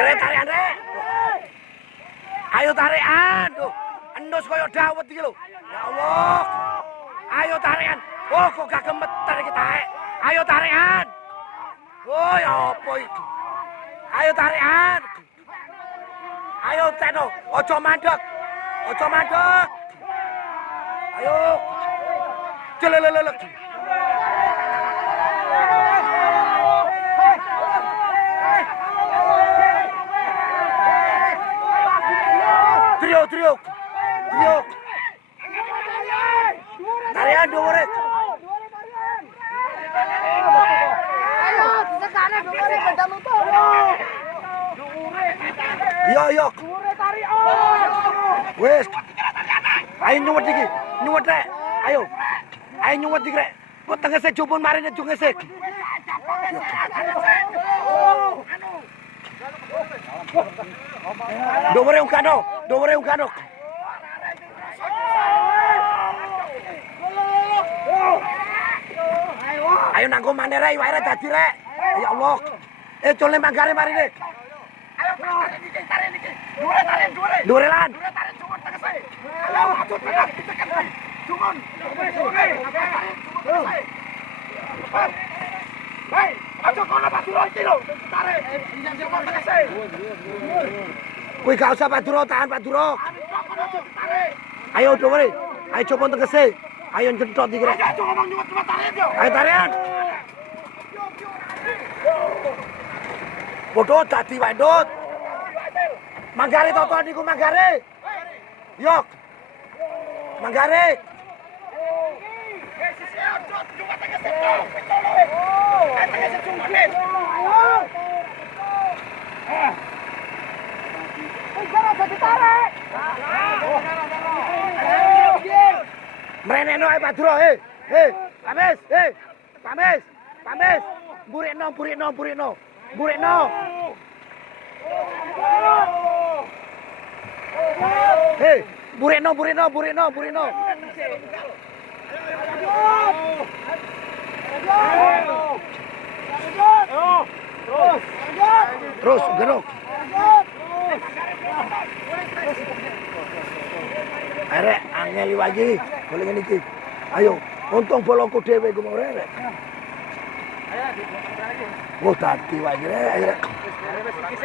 Ayo tarian rek. Ayo tarian. Tuh. Endus koyo dawet iki lho. Ya Allah. Ayo tarian. Oh kok gak gemeter kita. Ayo tarian. Oh ya apa iki? Ayo tarian. Ayo Teno, ojo mandek. Ojo mandek. Ayo. Celelelelek. Trio. Tarian dhuwure. Ayo, disekane dhuwure bendam utawa. Yo. Dhuwure tari. Wes. Ayo nyuwet iki. Nyuwet rek. Ayo. Ayo nyuwet iki rek. Kok tengese jupun marine jungese. Dhuwure ungkano. Ayo nanggo maneh rek, wae dadi rek. Ya Allah. Cole manggare marine. Ayo tarik niki. Dhuwure lan. Ayo atuh tenan ditekan. Jungun. Hei, aja kono Padura iki lho. Tarik. Jungun tegese. Kuwi gak usah Padura, tahan Padura. Ayo dhuwure. Ayo coba tegese. Ayo jentot iki rek. Ayo ngomong nyuwet tarik yo. Ayo tarian. Bodoh dadi wae ndut. Manggare toto niku manggare. Yok. Manggare. Mreneno ae Padura, Pames. Burikno. Hei, Burikno. Terus gerok. Arek angeli lagi, boleh ngene iki. Ayo, untung bolongku dhewe ku mau rek. Oh, dadi wae rek. Wis,